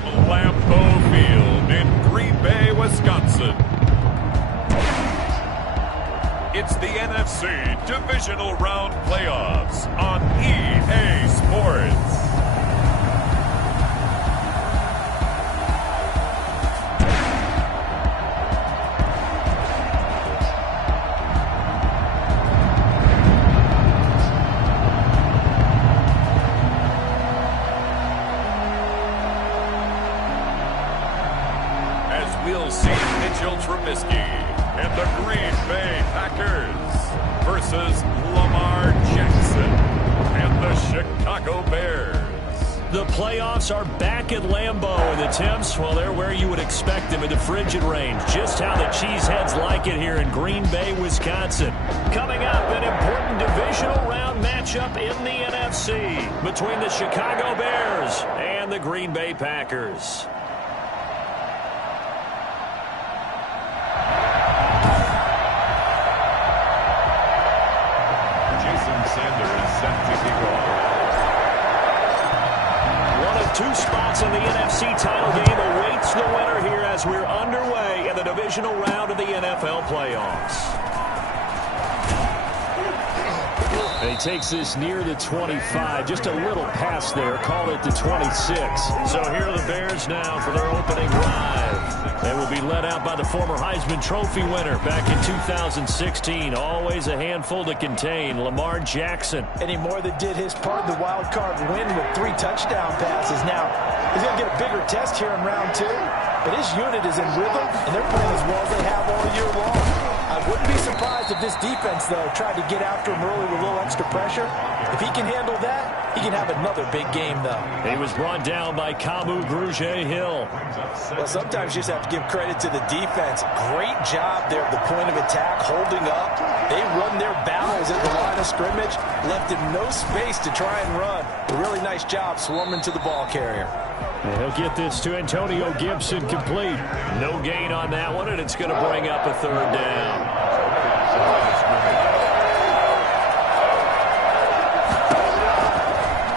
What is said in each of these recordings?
from Lambeau Field in Green Bay, Wisconsin. It's the NFC Divisional Round Playoffs on EA Sports. We'll see Mitchell Trubisky and the Green Bay Packers versus Lamar Jackson and the Chicago Bears. The playoffs are back at Lambeau, and the temps, well, they're where you would expect them in the frigid range. Just how the Cheeseheads like it here in Green Bay, Wisconsin. Coming up, an important divisional round matchup in the NFC between the Chicago Bears and the Green Bay Packers. Two spots in the NFC title game awaits the winner here as we're underway in the divisional round of the NFL playoffs. And he takes this near the 25, just a little pass there, call it the 26. So here are the Bears now for their opening drive. They will be led out by the former Heisman Trophy winner back in 2016. Always a handful to contain, Lamar Jackson. And he more than did his part in the wild card win with 3 touchdown passes. Now, he's going to get a bigger test here in round 2, but his unit is in rhythm, and they're playing as well as they have all year long. I wouldn't be surprised if this defense, though, tried to get after him early with a little extra pressure. If he can handle that, he can have another big game, though. He was brought down by Kamu Grugier-Hill. Well, sometimes you just have to give credit to the defense. Great job there at the point of attack, holding up. They run their battles at the line of scrimmage, left him no space to try and run. A really nice job swarming to the ball carrier. And he'll get this to Antonio Gibson complete. No gain on that one, and it's going to bring up a 3rd down.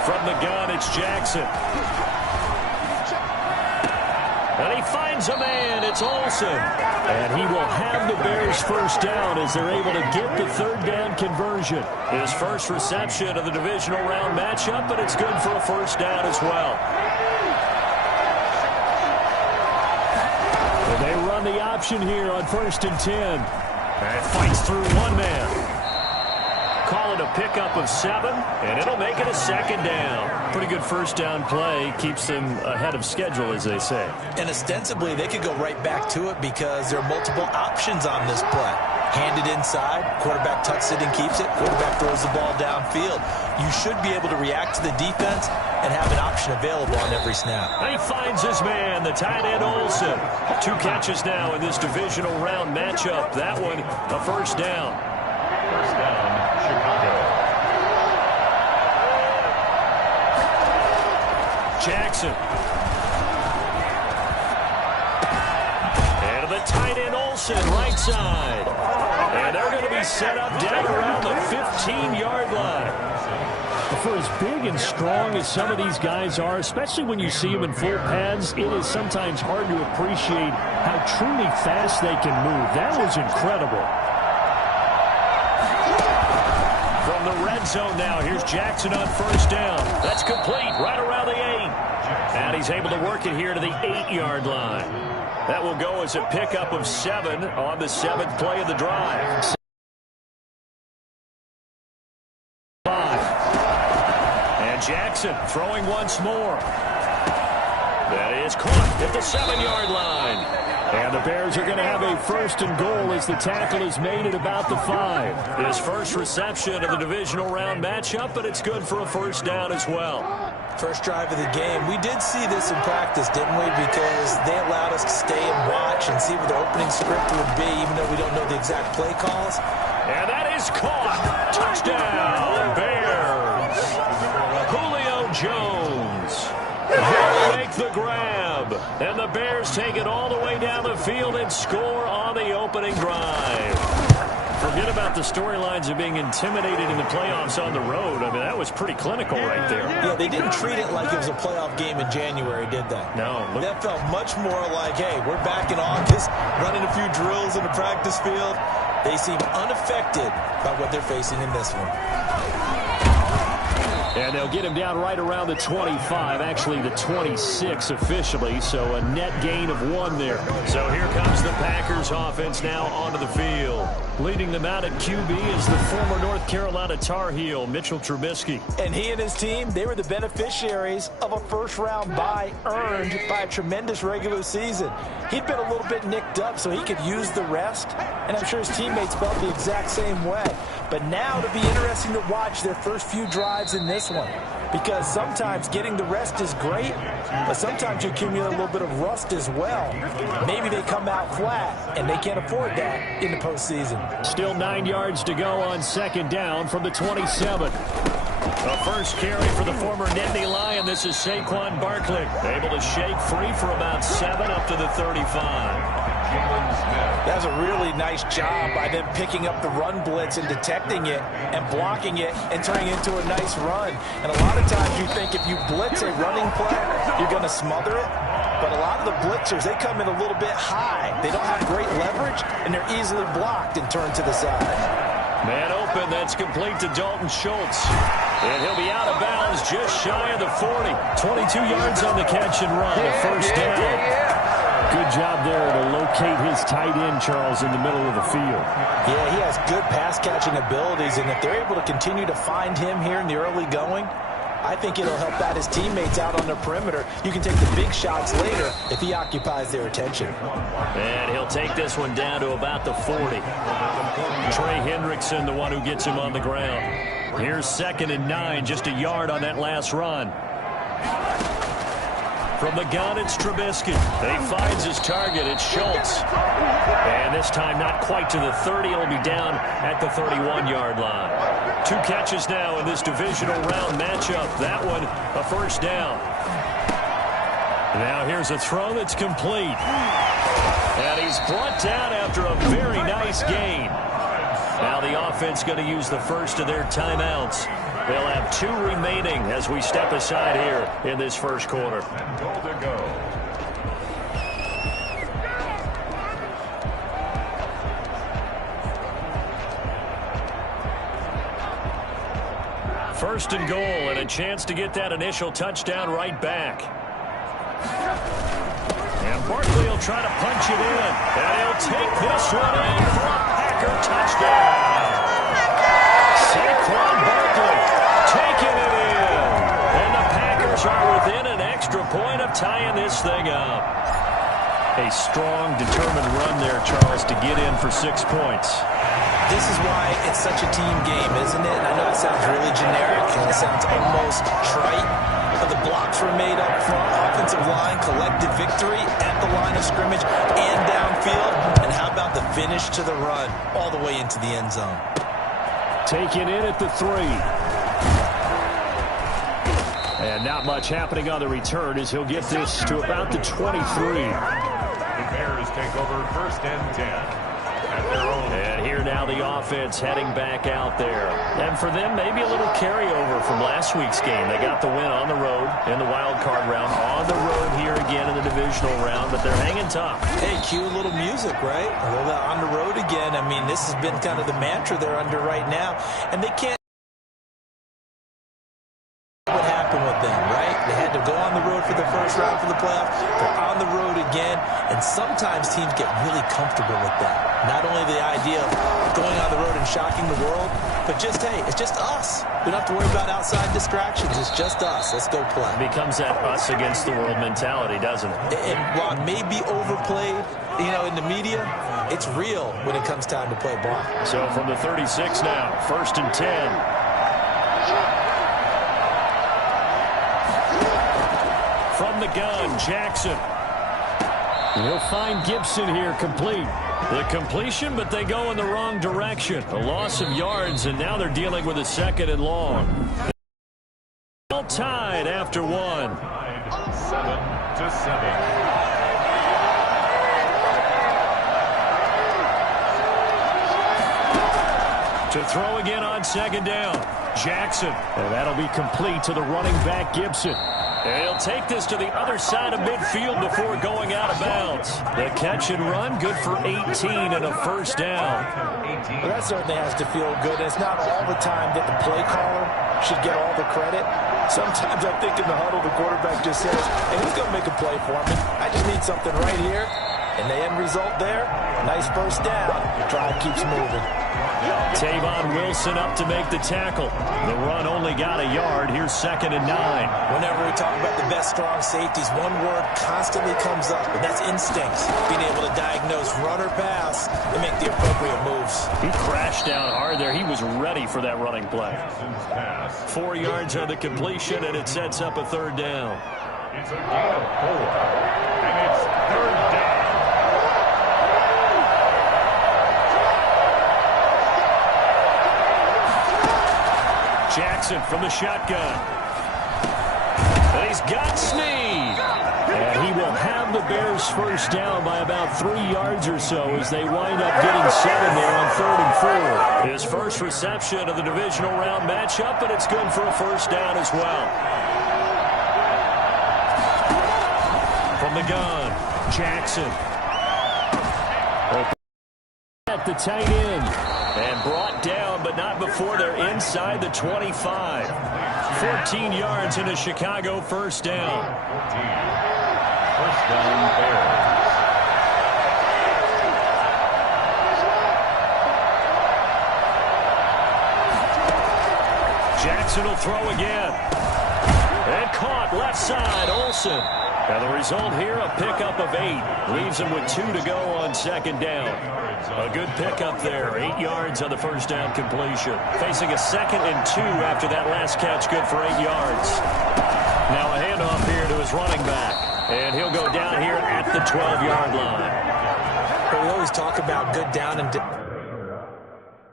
From the gun, it's Jackson. And he finds a man. It's Olsen. And he will have the Bears' first down as they're able to get the 3rd down conversion. His first reception of the divisional round matchup, but it's good for a 1st down as well. And they run the option here on 1st and 10. And fights through one man. Call it a pickup of 7, and it'll make it a 2nd down. Pretty good 1st down play. Keeps them ahead of schedule, as they say. And ostensibly, they could go right back to it because there are multiple options on this play. Handed inside, quarterback tucks it and keeps it, quarterback throws the ball downfield. You should be able to react to the defense and have an option available on every snap. And he finds his man, the tight end Olsen. 2 catches now in this divisional round matchup. That one, a 1st down. 1st down, Chicago. Jackson. And the tight end Olsen, right side. And they're going to be set up down around the 15-yard line. For as big and strong as some of these guys are, especially when you see them in full pads, it is sometimes hard to appreciate how truly fast they can move. That was incredible. From the red zone now, here's Jackson on 1st down. That's complete, right around the 8. And he's able to work it here to the 8-yard line. That will go as a pickup of 7 on the 7th play of the drive. Jackson throwing once more. That is caught at the 7-yard line. And the Bears are going to have a 1st and goal as the tackle is made at about the 5. His first reception of the divisional round matchup, but it's good for a 1st down as well. First drive of the game. We did see this in practice, didn't we? Because they allowed us to stay and watch and see what the opening script would be, even though we don't know the exact play calls. And that is caught. Touchdown, Bears. Julio Jones. They'll make the grab. And the Bears take it all the way down the field and score on the opening drive. Forget about the storylines of being intimidated in the playoffs on the road. I mean, that was pretty clinical right there. Yeah, they didn't treat it like it was a playoff game in January, did they? No. That felt much more like, hey, we're back in August, running a few drills in the practice field. They seem unaffected by what they're facing in this one. And they'll get him down right around the 25, actually the 26 officially, so a net gain of 1 there. So here comes the Packers offense now onto the field. Leading them out at QB is the former North Carolina Tar Heel, Mitchell Trubisky. And he and his team, they were the beneficiaries of a first-round bye earned by a tremendous regular season. He'd been a little bit nicked up, so he could use the rest, and I'm sure his teammates felt the exact same way. But now it'll be interesting to watch their first few drives in this one, because sometimes getting the rest is great, but sometimes you accumulate a little bit of rust as well. Maybe they come out flat, and they can't afford that in the postseason. Still 9 yards to go on second down from the 27. A first carry for the former Nittany Lion. This is Saquon Barkley, able to shake free for about 7 up to the 35. That's a really nice job by them picking up the run blitz and detecting it and blocking it and turning it into a nice run. And a lot of times you think if you blitz a running play, you're going to smother it. But a lot of the blitzers, they come in a little bit high. They don't have great leverage, and they're easily blocked and turned to the side. Man open, that's complete to Dalton Schultz. And he'll be out of bounds just shy of the 40. 22 yards on the catch and run, a first down. Good job there to locate his tight end, Charles, in the middle of the field. Yeah, he has good pass-catching abilities, and if they're able to continue to find him here in the early going, I think it'll help out his teammates out on the perimeter. You can take the big shots later if he occupies their attention. And he'll take this one down to about the 40. Trey Hendrickson, the one who gets him on the ground. Here's 2nd and 9, just a yard on that last run. From the gun, it's Trubisky. He finds his target. It's Schultz. And this time not quite to the 30. It'll be down at the 31-yard line. 2 catches now in this divisional round matchup. That one, a first down. Now here's a throw that's complete. And he's brought down after a very nice gain. Now the offense going to use the first of their timeouts. They'll have 2 remaining as we step aside here in this first quarter. First and goal, and a chance to get that initial touchdown right back. And Barkley will try to punch it in, and he'll take this one in for a Packer touchdown. Saquon Barkley taking it in, and the Packers are within an extra point of tying this thing up. A strong, determined run there, Charles, to get in for 6 points. This is why it's such a team game, isn't it? And I know it sounds really generic, and it sounds almost trite, but the blocks were made up front. Offensive line, collected victory at the line of scrimmage and downfield. And how about the finish to the run all the way into the end zone? Taken in at the 3. And not much happening on the return as he'll get this to about the 23. The Bears take over 1st and 10 at their own. And here now the offense heading back out there. And for them, maybe a little carryover from last week's game. They got the win on the road in the wild card round, on the road here again in the divisional round, but they're hanging tough. Hey, cue a little music, right? A little on the road again. I mean, this has been kind of the mantra they're under right now. And they can't what happened with them, right? They had to go on the road for the first round for the playoffs. They're on the road again, and sometimes teams get really comfortable with that. Not only the idea of going on the road and shocking the world, but just, hey, it's just us. We don't have to worry about outside distractions. It's just us. Let's go play. It becomes that us against the world mentality, doesn't it? And while it may be overplayed, in the media, it's real when it comes time to play ball. So from the 36 now, 1st and 10. From the gun, Jackson. He'll find Gibson here complete. The completion, but they go in the wrong direction. A loss of yards, and now they're dealing with a 2nd and long. All tied after 1. 7-7. To throw again on second down. Jackson. And that'll be complete to the running back, Gibson. And he'll take this to the other side of midfield before going out of bounds. The catch and run, good for 18 and a first down. Well, that certainly has to feel good. It's not all the time that the play caller should get all the credit. Sometimes I think in the huddle, the quarterback just says, hey, who's going to make a play for me? I just need something right here. And the end result there, nice first down. The drive keeps moving. Tavon Wilson up to make the tackle. The run only got a yard. Here's 2nd and 9. Whenever we talk about the best strong safeties, one word constantly comes up, and that's instincts. Being able to diagnose run or pass and make the appropriate moves. He crashed down hard there. He was ready for that running play. 4 yards on the completion, and it sets up a 3rd down. It's a gain of 4, and it's 3rd down. Jackson from the shotgun. And he's got Snead. And he will have the Bears first down by about 3 yards or so as they wind up getting 7 there on 3rd and 4. His first reception of the divisional round matchup, and it's good for a first down as well. From the gun, Jackson. At the tight end. And brought down, but not before they're inside the 25. 14 yards in a Chicago first down. First down, Bears. Jackson will throw again. And caught left side, Olsen. And the result here, a pickup of 8. Leaves him with 2 to go on 2nd down. A good pickup there. 8 yards on the first down completion. Facing a 2nd and 2 after that last catch, good for 8 yards. Now a handoff here to his running back. And he'll go down here at the 12-yard line. But we always talk about good down and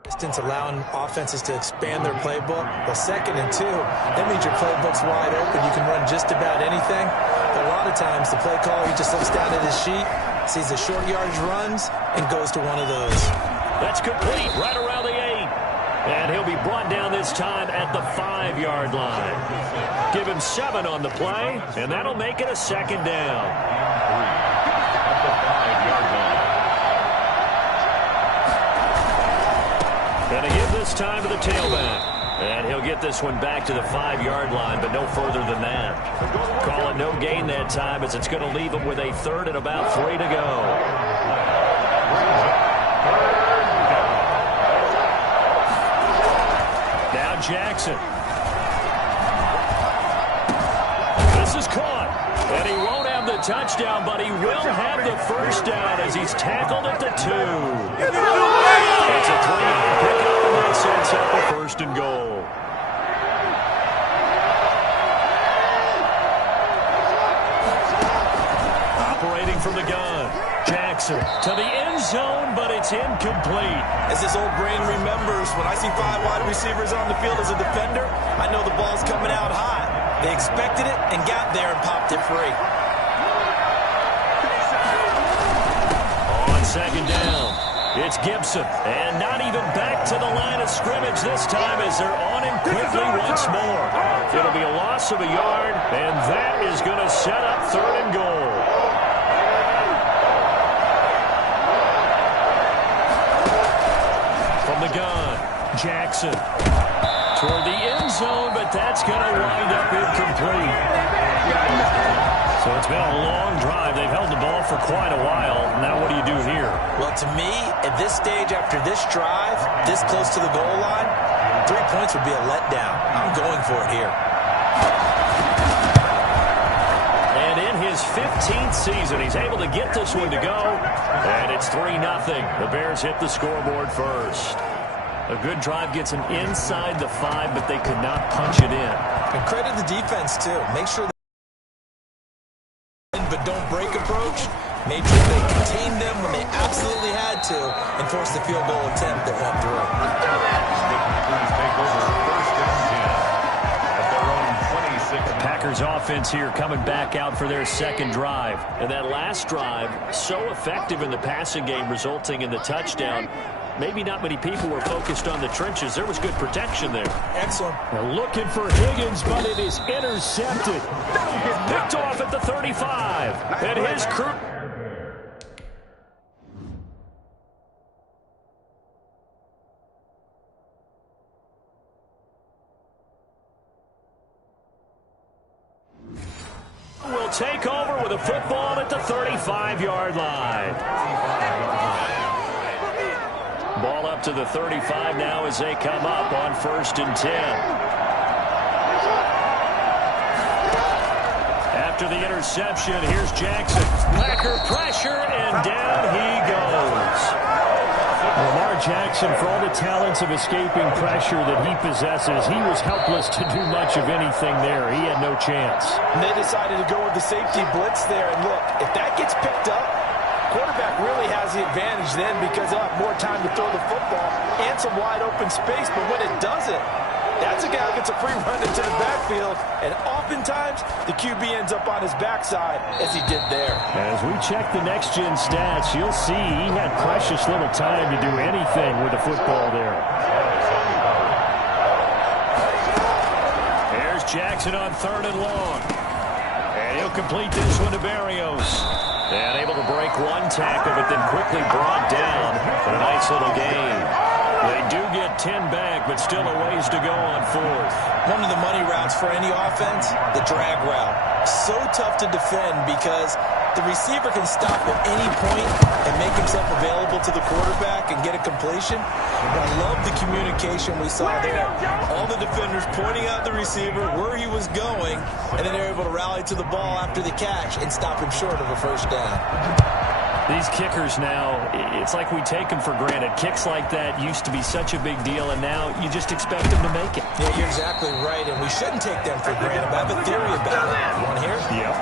distance, allowing offenses to expand their playbook. Well, 2nd and 2, that means your playbook's wide open. You can run just about anything. But a lot of times, the play caller, he just looks down at his sheet, sees the short yardage runs, and goes to one of those. That's complete, right around the 8. And he'll be brought down this time at the 5-yard line. Give him 7 on the play, and that'll make it a 2nd down. At the 5-yard line. And again this time to the tailback. And he'll get this one back to the 5-yard line, but no further than that. Call it no gain that time, as it's going to leave him with a 3rd and about 3 to go. Now Jackson. This is caught. And he won't have the touchdown, but he will have the first down as he's tackled at the 2. It's a 3-yard pickup, and that sets up a 1st and goal. Operating from the gun, Jackson to the end zone, but it's incomplete. As his old brain remembers, when I see 5 wide receivers on the field as a defender, I know the ball's coming out high. They expected it and got there and popped it free. On 2nd down, it's Gibson. And not even back to the line of scrimmage this time as they're on him quickly once more. It'll be a loss of a yard, and that is going to set up 3rd and goal. From the gun, Jackson. Toward the end zone, but that's going to wind up incomplete. So it's been a long drive. They've held the ball for quite a while. Now what do you do here? Well, to me, at this stage after this drive, this close to the goal line, 3 points would be a letdown. I'm going for it here. And in his 15th season, he's able to get this one to go. And it's 3-0. The Bears hit the scoreboard first. A good drive gets him inside the 5, but they could not punch it in. And credit the defense, too. Make sure but don't break approach. Made sure they contained them when they absolutely had to and forced the field goal attempt that went through. Please take over 1st and 10 at their own 26. The Packers offense here coming back out for their 2nd drive. And that last drive, so effective in the passing game, resulting in the touchdown. maybe not many people were focused on the trenches. There was good protection there. Excellent. They're looking for Higgins, but it is intercepted. Picked off at the 35. And his crew... will take over with a football at the 35-yard line. Ball up to the 35 now as they come up on 1st and 10. After the interception, here's Jackson. Packer pressure, and down he goes. Lamar Jackson, for all the talents of escaping pressure that he possesses, he was helpless to do much of anything there. He had no chance. And they decided to go with the safety blitz there. And look, if that gets picked up, quarterback really has the advantage then because they'll have more time to throw the football and some wide open space. But when it doesn't, that's a guy who gets a free run into the backfield, and oftentimes the QB ends up on his backside as he did there. As we check the next-gen stats, you'll see he had precious little time to do anything with the football there. Here's Jackson on 3rd and long. And he'll complete this one to Berrios. And able to break one tackle, but then quickly brought down for a nice little gain. They do get 10 back, but still a ways to go on 4th. One of the money routes for any offense, the drag route. So tough to defend because the receiver can stop at any point and make himself available to the quarterback and get a completion. But I love the communication we saw there. All the defenders pointing out the receiver, where he was going, and then they're able to rally to the ball after the catch and stop him short of a first down. These kickers now, it's like we take them for granted. Kicks like that used to be such a big deal, and now you just expect them to make it. Yeah, you're exactly right, and we shouldn't take them for granted. But I have a theory about it. You want to hear? Yep.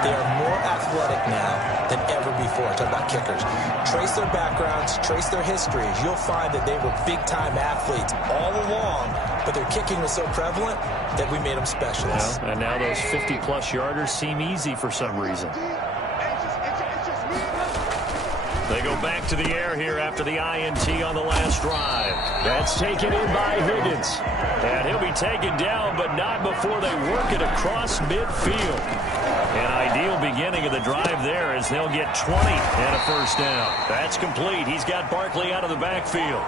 They are more athletic now than ever before. Talk about kickers. Trace their backgrounds, trace their histories. You'll find that they were big-time athletes all along, but their kicking was so prevalent that we made them specialists. Well, and now those 50-plus yarders seem easy for some reason. They go back to the air here after the INT on the last drive. That's taken in by Higgins. And he'll be taken down, but not before they work it across midfield. An ideal beginning of the drive there as they'll get 20 and a first down. That's complete. He's got Barkley out of the backfield.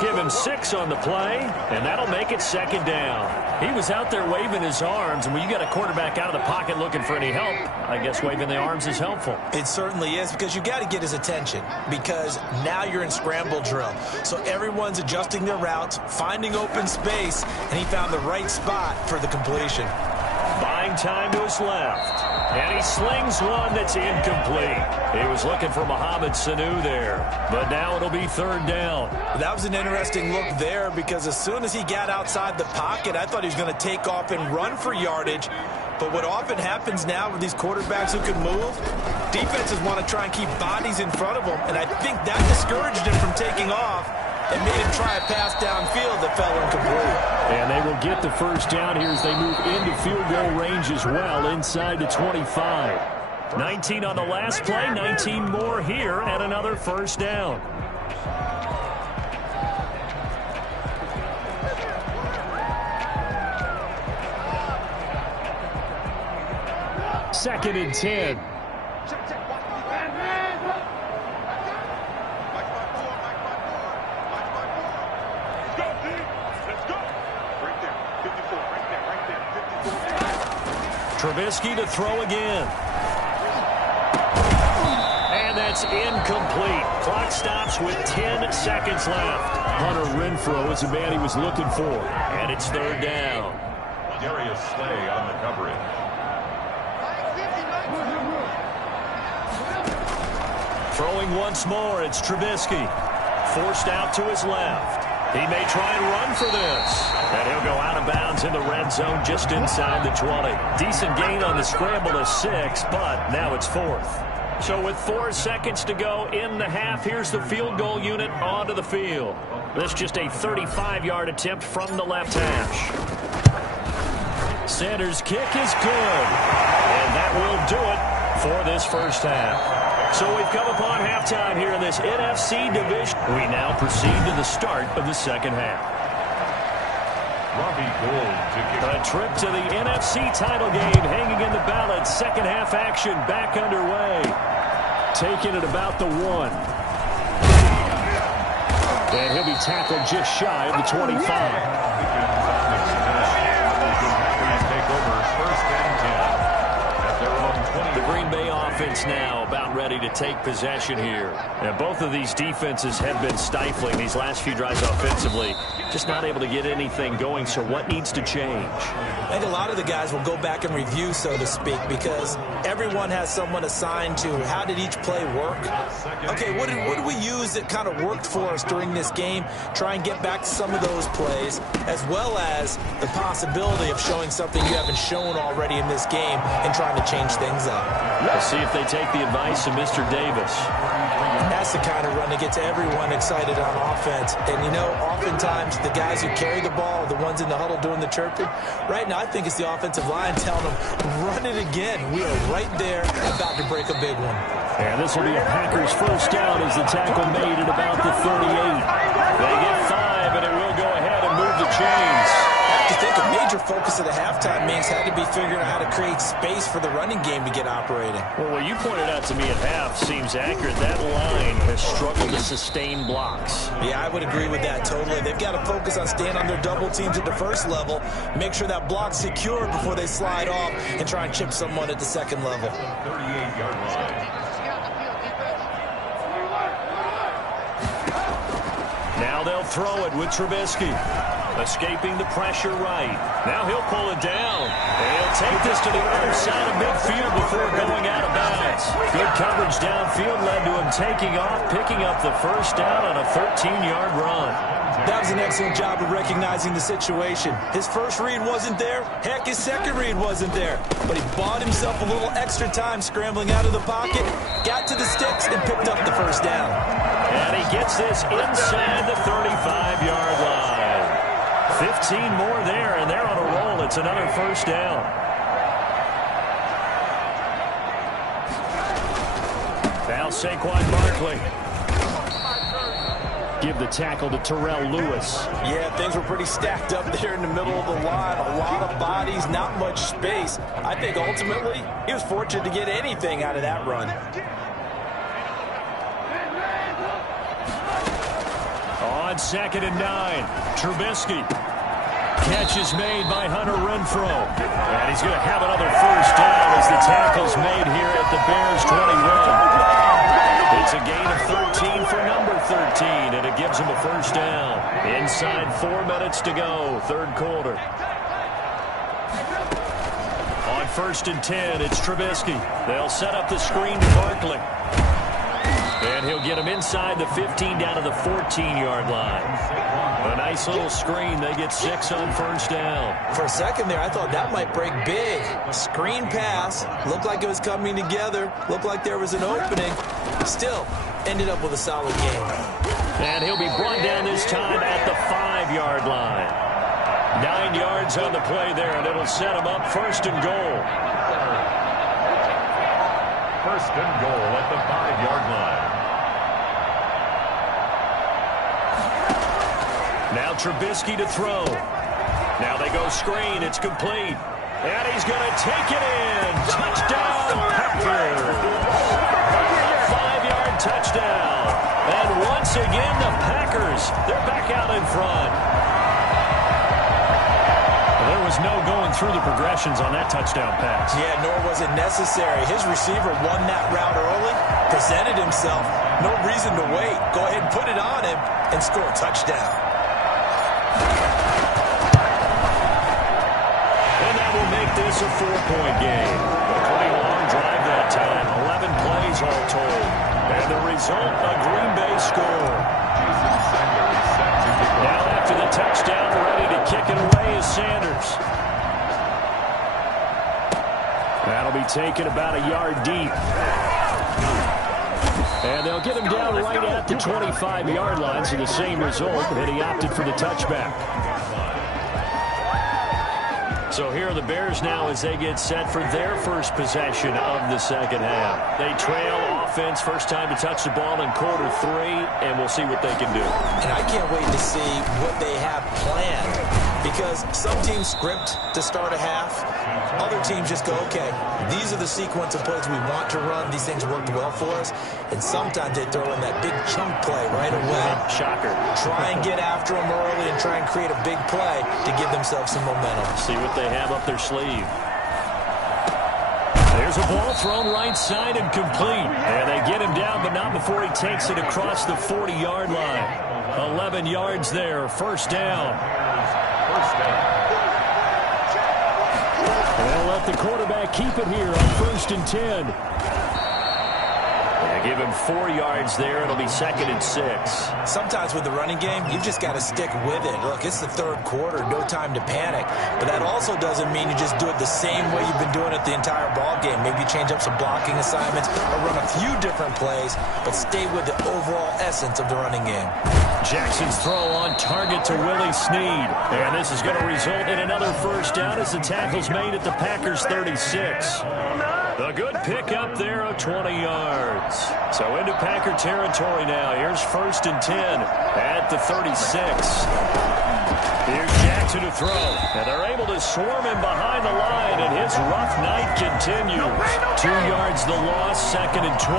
Give him 6 on the play, and that'll make it 2nd down. He was out there waving his arms, and when you got a quarterback out of the pocket looking for any help, I guess waving the arms is helpful. It certainly is, because you got to get his attention, because now you're in scramble drill. So everyone's adjusting their routes, finding open space, and he found the right spot for the completion. Buying time to his left. And he slings one that's incomplete. He was looking for Mohamed Sanu there. But now it'll be 3rd down. That was an interesting look there because as soon as he got outside the pocket, I thought he was going to take off and run for yardage. But what often happens now with these quarterbacks who can move, defenses want to try and keep bodies in front of them. And I think that discouraged him from taking off and made him try a pass downfield that fell incomplete. And they will get the first down here as they move into field goal range as well inside the 25. 19 on the last play, 19 more here, and another first down. Second and 10. Trubisky to throw again. And that's incomplete. Clock stops with 10 seconds left. Hunter Renfrow is the man he was looking for. And it's 3rd down. Darius Slay on the coverage. Throwing once more, it's Trubisky. Forced out to his left. He may try and run for this. And he'll go out of bounds in the red zone just inside the 20. Decent gain on the scramble to 6, but now it's 4th. So with 4 seconds to go in the half, here's the field goal unit onto the field. This just a 35-yard attempt from the left hash. Sanders' kick is good. And that will do it for this first half. So we've come upon halftime here in this NFC division. We now proceed to the start of the second half. A trip to the NFC title game hanging in the balance. Second half action back underway. Taking it about the 1. And he'll be tackled just shy of the 25. Take over first and 10. The Green Bay offense now about ready to take possession here. And both of these defenses have been stifling these last few drives offensively. Just not able to get anything going, so what needs to change? I think a lot of the guys will go back and review, so to speak, because everyone has someone assigned to how did each play work. Okay, what did we use that kind of worked for us during this game? Try and get back to some of those plays, as well as the possibility of showing something you haven't shown already in this game and trying to change things up. Let's see if they take the advice of Mr. Davis. That's the kind of run that gets everyone excited on offense. And, you know, oftentimes the guys who carry the ball are the ones in the huddle doing the chirping. Right now, I think it's the offensive line telling them, run it again. We are right there about to break a big one. And this will be a Packers first down as the tackle made at about the 38. They get 5, and it will go ahead and move the chains. I think a major focus of the halftime means had to be figuring out how to create space for the running game to get operating. Well, what you pointed out to me at half seems accurate. That line has struggled to sustain blocks. Yeah, I would agree with that totally. They've got to focus on staying on their double teams at the first level, make sure that block's secure before they slide off and try and chip someone at the second level. 38-yard line. Now they'll throw it with Trubisky. Escaping the pressure right. Now he'll pull it down. He'll take this to the other side of midfield before going out of bounds. Good coverage downfield led to him taking off, picking up the first down on a 13-yard run. That was an excellent job of recognizing the situation. His first read wasn't there. Heck, his second read wasn't there. But he bought himself a little extra time scrambling out of the pocket, got to the sticks, and picked up the first down. And he gets this inside the 35-yard line. 15 more there, and they're on a roll. It's another first down. Now Saquon Barkley. Give the tackle to Terrell Lewis. Yeah, things were pretty stacked up there in the middle of the line. A lot of bodies, not much space. I think ultimately he was fortunate to get anything out of that run. On 2nd and 9, Trubisky. Catch is made by Hunter Renfrow. And he's going to have another first down as the tackle's made here at the Bears 21. It's a gain of 13 for number 13, and it gives him a first down. Inside 4 minutes to go, third quarter. On 1st and 10, it's Trubisky. They'll set up the screen to Barkley. And he'll get him inside the 15 down to the 14-yard line. A nice little screen. They get 6 on first down. For a second there, I thought that might break big. Screen pass. Looked like it was coming together. Looked like there was an opening. Still, ended up with a solid game. And he'll be brought down this time at the 5-yard line. 9 yards on the play there, and it'll set him up 1st and goal. 1st and goal at the 5-yard line. Now Trubisky to throw. Now they go screen. It's complete. And he's going to take it in. Touchdown, Packers. 5-yard touchdown. And once again, the Packers, they're back out in front. There was no going through the progressions on that touchdown pass. Yeah, nor was it necessary. His receiver won that route early, presented himself. No reason to wait. Go ahead and put it on him and score a touchdown. And that will make this a 4-point game. A pretty long drive that time. 11 plays all told. And the result, a Green Bay score. Now after the touchdown, ready to kick it away is Sanders. That'll be taken about a yard deep. And they'll get him down right at the 25-yard line, so the same result, and he opted for the touchback. So here are the Bears now as they get set for their first possession of the second half. They trail off offense. First time to touch the ball in quarter 3, and we'll see what they can do. And I can't wait to see what they have planned, because some teams script to start a half. Other teams just go, okay, these are the sequence of plays we want to run. These things worked well for us. And sometimes they throw in that big chunk play right away. Shocker. Try and get after them early and try and create a big play to give themselves some momentum. See what they have up their sleeve. There's a ball thrown right side and complete. And they get him down, but not before he takes it across the 40-yard line. 11 yards there, first down. They'll let the quarterback keep it here on 1st and 10. Give him 4 yards there. It'll be 2nd and 6. Sometimes with the running game, you've just got to stick with it. Look, it's the 3rd quarter. No time to panic. But that also doesn't mean you just do it the same way you've been doing it the entire ball game. Maybe you change up some blocking assignments or run a few different plays, but stay with the overall essence of the running game. Jackson's throw on target to Willie Snead. And this is going to result in another first down as the tackle's made at the Packers' 36. A good pick up there of 20 yards. So into Packer territory now. Here's 1st and 10 at the 36. Here's Jackson to throw. And they're able to swarm him behind the line, and his rough night continues. 2 yards the loss, 2nd and 12.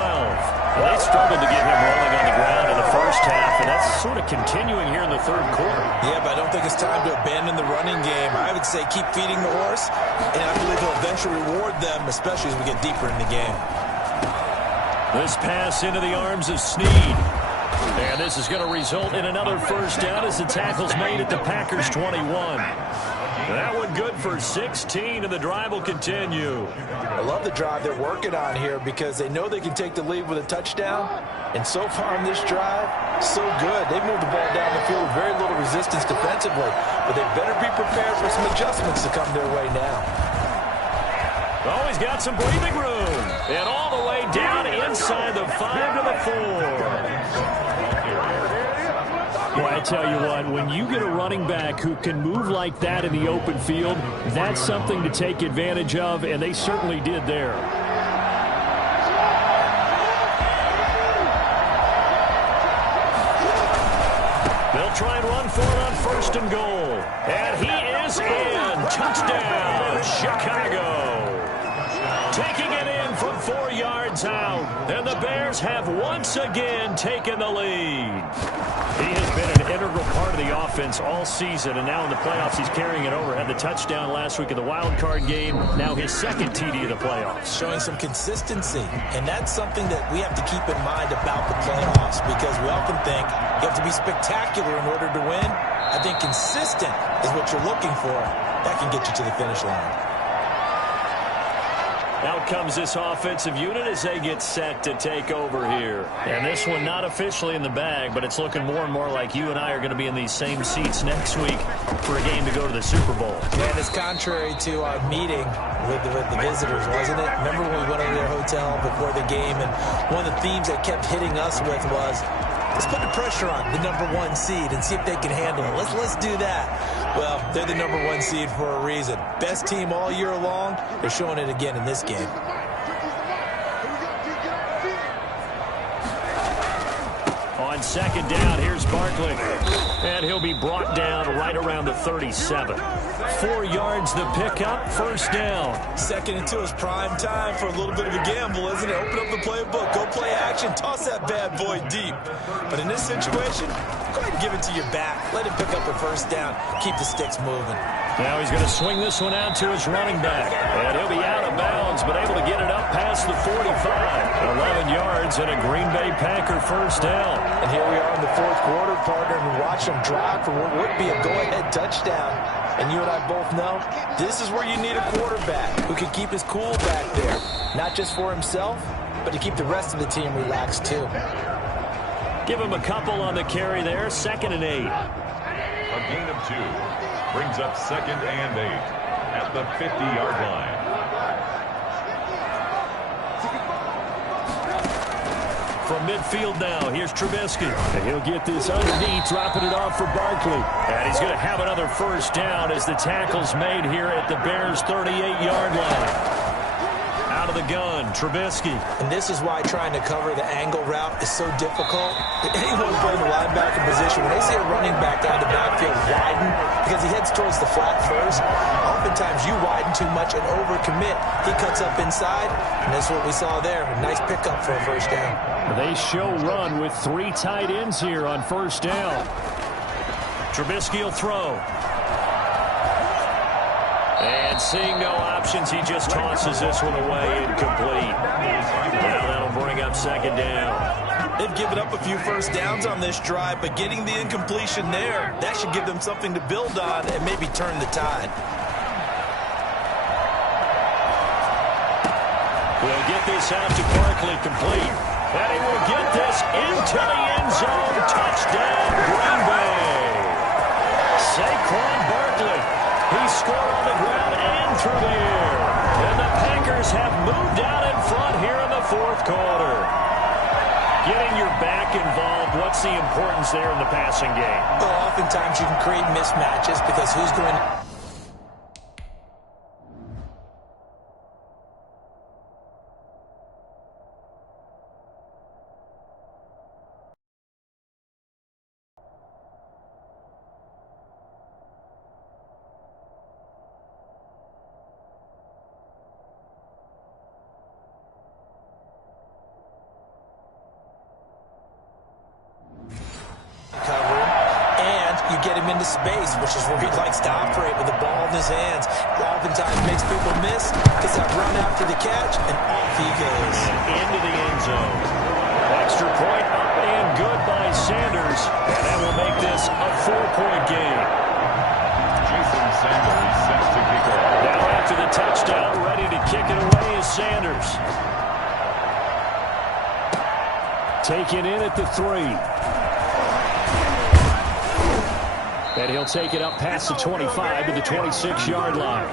Well, they struggled to get him rolling on the ground in the first half, and that's sort of continuing here in the 3rd quarter. Yeah, but I don't think it's time to abandon the running game. I would say keep feeding the horse, and I believe he'll eventually reward them, especially as we get deeper in the game. This pass into the arms of Snead. And this is going to result in another first down as the tackle's made at the Packers' 21. That one good for 16, and the drive will continue. I love the drive they're working on here because they know they can take the lead with a touchdown. And so far on this drive, so good. They've moved the ball down the field with very little resistance defensively. But they better be prepared for some adjustments to come their way now. Oh, he's got some breathing room. And all the way down inside the 5 to the 4. Well, I tell you what, when you get a running back who can move like that in the open field, that's something to take advantage of, and they certainly did there. They'll try and run for it on 1st and goal. And he is in. Touchdown, Chicago. Taking it in from 4 yards out. And the Bears have once again taken the lead. He has been an integral part of the offense all season, and now in the playoffs he's carrying it over. Had the touchdown last week in the wild card game. Now his 2nd TD of the playoffs. Showing some consistency, and that's something that we have to keep in mind about the playoffs, because we often think you have to be spectacular in order to win. I think consistent is what you're looking for. That can get you to the finish line. Out comes this offensive unit as they get set to take over here. And this one not officially in the bag, but it's looking more and more like you and I are going to be in these same seats next week for a game to go to the Super Bowl. Man, it's contrary to our meeting with the visitors, wasn't it? Remember when we went over to their hotel before the game, and one of the themes they kept hitting us with was, let's put the pressure on the #1 seed and see if they can handle it. Let's do that. Well, they're the #1 seed for a reason. Best team all year long. They're showing it again in this game. On 2nd down, here's Barkley. And he'll be brought down right around the 37. 4 yards the pickup, first down. 2nd and 2 is prime time for a little bit of a gamble, isn't it? Open up the playbook, go play action, toss that bad boy deep. But in this situation, go ahead and give it to your back. Let him pick up a first down. Keep the sticks moving. Now he's going to swing this one out to his running back. And he'll be out of bounds, but able to get it up past the 45. 11 yards and a Green Bay Packer first down. And here we are in the 4th quarter, partner, and we watch them drive for what would be a go-ahead touchdown. And you and I both know this is where you need a quarterback who can keep his cool back there. Not just for himself, but to keep the rest of the team relaxed too. Give him a couple on the carry there, 2nd and 8. A gain of 2 brings up 2nd and 8 at the 50-yard line. From midfield now, here's Trubisky. And he'll get this underneath, dropping it off for Barkley. And he's going to have another first down as the tackle's made here at the Bears' 38-yard line. Out of of the gun, Trubisky. And this is why trying to cover the angle route is so difficult. Anyone playing the linebacker position, when they see a running back out of the backfield widen, because he heads towards the flat first, oftentimes you widen too much and overcommit. He cuts up inside, and that's what we saw there. A nice pickup for a first down. They show run with 3 tight ends here on first down. Trubisky will throw. And seeing no options, he just tosses this one away, incomplete. Now that'll bring up second down. They've given up a few first downs on this drive, but getting the incompletion there, that should give them something to build on and maybe turn the tide. We'll get this out to Barkley, complete. And he will get this into the end zone. Touchdown, Green Bay. Saquon Barkley. He scored on the ground and through the air. And the Packers have moved out in front here in the fourth quarter. Getting your back involved, what's the importance there in the passing game? Well, oftentimes you can create mismatches because who's going to... get him into space, which is where he likes to operate with the ball in his hands. Oftentimes makes people miss, gets that run after the catch, and off he goes. And into the end zone. Extra point up and good by Sanders, and that will make this a 4-point game. Jason Sanders set to kick off. Now after the touchdown, ready to kick it away is Sanders. Taken in at the 3. And he'll take it up past the 25 to the 26-yard line.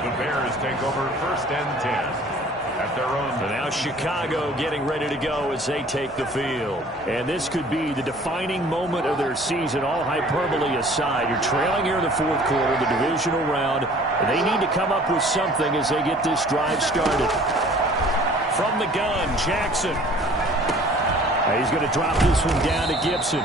The Bears take over first and 10 at their own. So now Chicago getting ready to go as they take the field. And this could be the defining moment of their season, all hyperbole aside. You're trailing here in the fourth quarter, the divisional round, and they need to come up with something as they get this drive started. From the gun, Jackson. He's going to drop this one down to Gibson.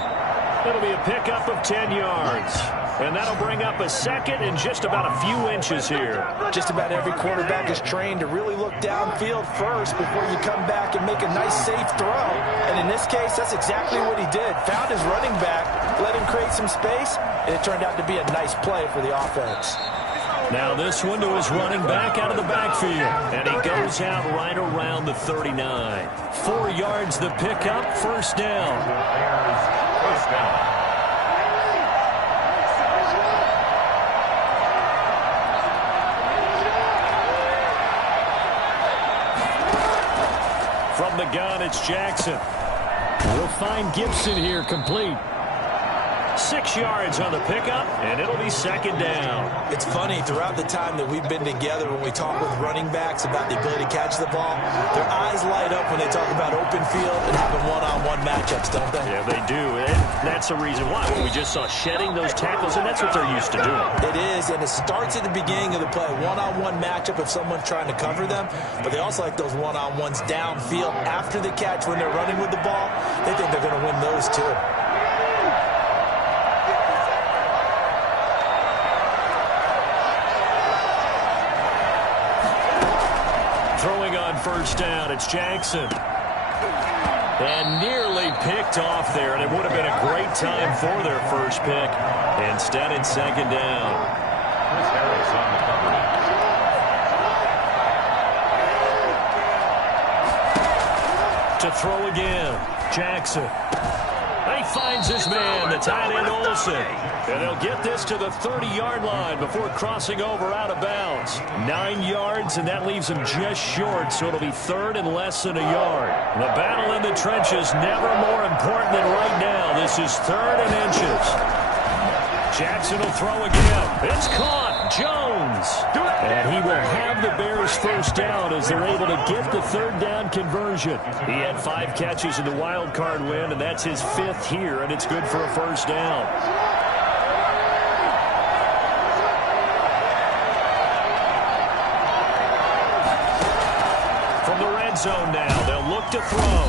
It'll be a pickup of 10 yards. And that'll bring up a second and just about a few inches here. Just about every quarterback is trained to really look downfield first before you come back and make a nice, safe throw. And in this case, that's exactly what he did. Found his running back, let him create some space, and it turned out to be a nice play for the offense. Now this one to his running back out of the backfield. And he goes out right around the 39. 4 yards the pickup, first down. First down. From the gun, it's Jackson. We'll find Gibson here, complete. 6 yards on the pickup, and it'll be second down. It's funny, throughout the time that we've been together, when we talk with running backs about the ability to catch the ball, their eyes light up when they talk about open field and having one-on-one matchups, don't they? Yeah, they do, and that's the reason why. When we just saw shedding those tackles, and that's what they're used to doing. It is, and it starts at the beginning of the play, one-on-one matchup if someone's trying to cover them, but they also like those one-on-ones downfield after the catch when they're running with the ball. They think they're going to win those too. Throwing on first down, it's Jackson. And nearly picked off there, and it would have been a great time for their first pick. Instead, it's second down. Chris Harris on the coverage. To throw again, Jackson. He finds his man, the tight end Olsen. And they'll get this to the 30-yard line before crossing over out of bounds. 9 yards, and that leaves him just short, so it'll be third and less than a yard. The battle in the trenches never more important than right now. This is third and inches. Jackson will throw again. It's caught. Jones. And he will have the Bears first down as they're able to get the third down conversion. He had 5 catches in the wild card win, and that's his 5th here, and it's good for a first down. zone now. They'll look to throw.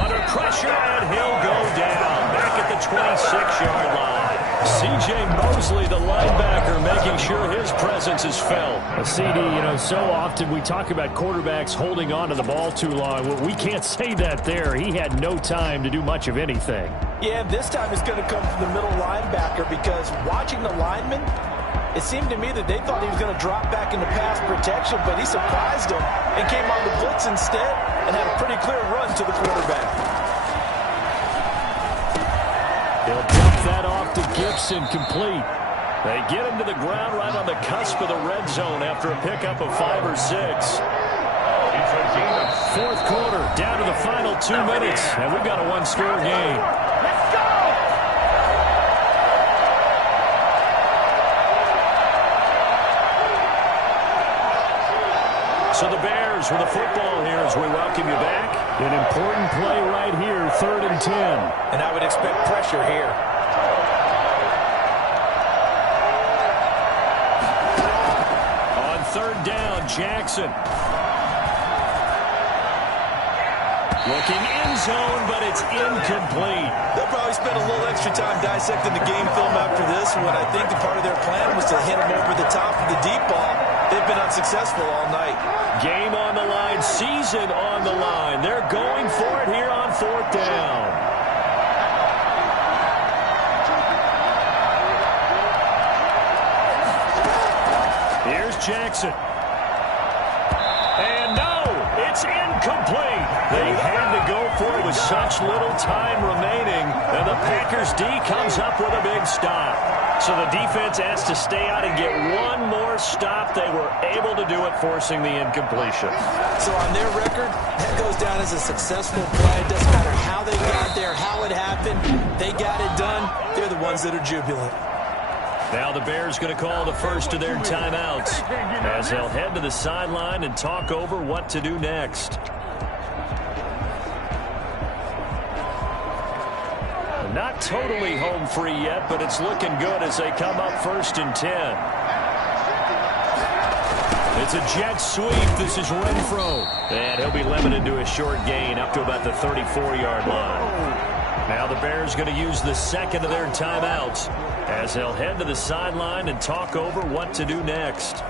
Under pressure, and he'll go down. Back at the 26-yard line. C.J. Mosley, the linebacker, making sure his presence is felt. CD, so often we talk about quarterbacks holding on to the ball too long. Well, we can't say that there. He had no time to do much of anything. Yeah, this time it's going to come from the middle linebacker because watching the lineman, it seemed to me that they thought he was going to drop back into pass protection, but he surprised them and came on the blitz instead and had a pretty clear run to the quarterback. He'll dump that off to Gibson, complete. They get him to the ground right on the cusp of the red zone after a pickup of 5 or 6. Fourth quarter, down to the final 2 minutes, and we've got a one-score game. So the Bears with the football here as we welcome you back. An important play right here, 3rd and 10. And I would expect pressure here. On 3rd down, Jackson. Looking in zone, but it's incomplete. They'll probably spend a little extra time dissecting the game film after this one. I think the part of their plan was to hit him over the top of the deep ball. They've been unsuccessful all night. Game on the line, season on the line. They're going for it here on 4th down. Here's Jackson. And no, it's incomplete. They had to go for it with such little time remaining, and the Packers D comes up with a big stop. So the defense has to stay out and get one more stop. They were able to do it, forcing the incompletion. So on their record, that goes down as a successful play. It doesn't matter how they got there, how it happened. They got it done. They're the ones that are jubilant. Now the Bears going to call the first of their timeouts as they'll head to the sideline and talk over what to do next. Not totally home free yet, but it's looking good as they come up 1st and 10. It's a jet sweep. This is Renfro. And he'll be limited to a short gain up to about the 34-yard line. Now the Bears going to use the second of their timeouts as they'll head to the sideline and talk over what to do next.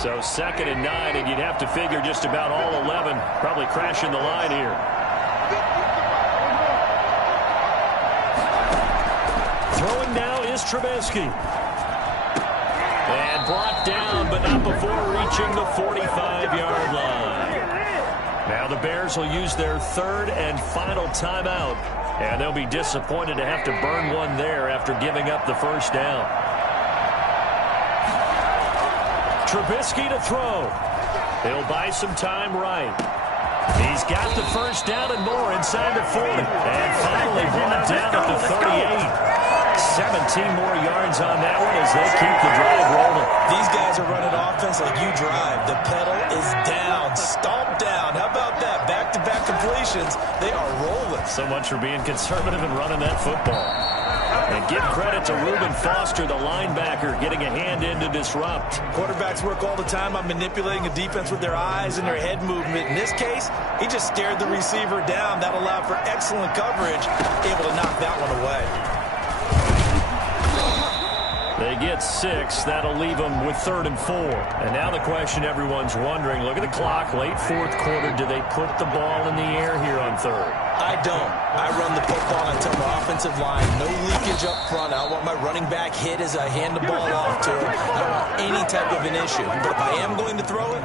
So 2nd and 9, and you'd have to figure just about all 11 probably crashing the line here. Throwing now is Trubisky. And brought down, but not before reaching the 45-yard line. Now the Bears will use their 3rd and final timeout, and they'll be disappointed to have to burn one there after giving up the 1st down. Trubisky to throw. He'll buy some time right. He's got the 1st down and more inside the 40. And finally brought down at the 38. 17 more yards on that one as they keep the drive rolling. These guys are running offense like you drive. The pedal is down, stomped down. How about that? Back-to-back completions. They are rolling. So much for being conservative and running that football. And give credit to Reuben Foster, the linebacker, getting a hand in to disrupt. Quarterbacks work all the time on manipulating a defense with their eyes and their head movement. In this case, he just stared the receiver down. That allowed for excellent coverage, able to knock that one away. They get 6. That'll leave them with 3rd and 4. And now the question everyone's wondering, look at the clock, late 4th quarter. Do they put the ball in the air here on 3rd? I don't. I run the football and tell my offensive line, no leakage up front. I don't want my running back hit as I hand the ball off to him. I don't want any type of an issue. But if I am going to throw it,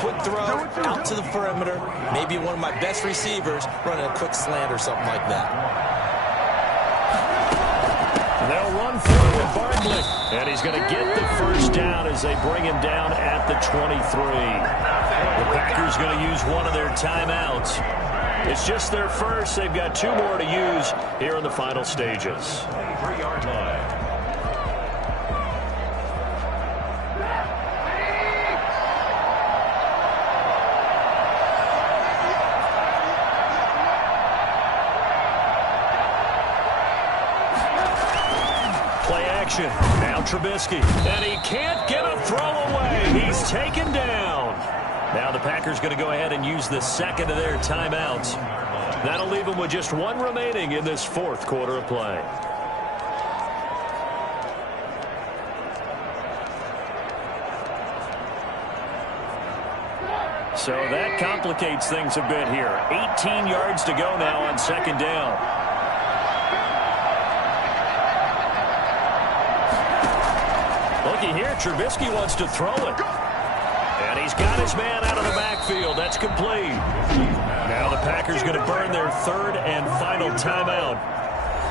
quick throw, out to the perimeter, maybe one of my best receivers running a quick slant or something like that. They'll run through with Bartley. And he's going to get the 1st down as they bring him down at the 23. The Packers going to use one of their timeouts. It's just their first. They've got 2 more to use here in the final stages. 23-yard line. action. Now Trubisky. And he can't get a throw away. He's taken down. Now the Packers going to go ahead and use the second of their timeouts. That'll leave them with just one remaining in this fourth quarter of play. So that complicates things a bit here. 18 yards to go now on second down. Looky here, Trubisky wants to throw it. And he's got his man out of the backfield. That's complete. Now the Packers going to burn their third and final timeout.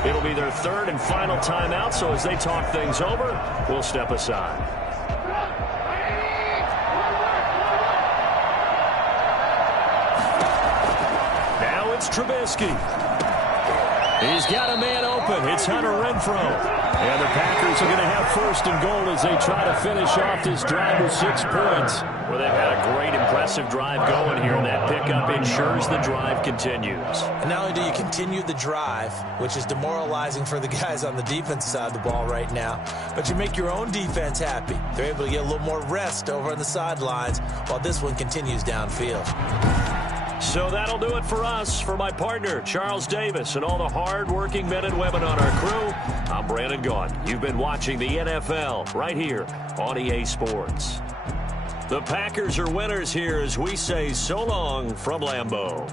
It'll be their third and final timeout, so as they talk things over, we'll step aside. Now it's Trubisky. He's got a man open. It's Hunter Renfrow. And the Packers are going to have first and goal as they try to finish off this drive with 6 points. Well, they've had a great, impressive drive going here, and that pickup ensures the drive continues. And not only do you continue the drive, which is demoralizing for the guys on the defense side of the ball right now, but you make your own defense happy. They're able to get a little more rest over on the sidelines while this one continues downfield. So that'll do it for us. For my partner, Charles Davis, and all the hard-working men and women on our crew, I'm Brandon Gaudin. You've been watching the NFL right here on EA Sports. The Packers are winners here as we say so long from Lambeau.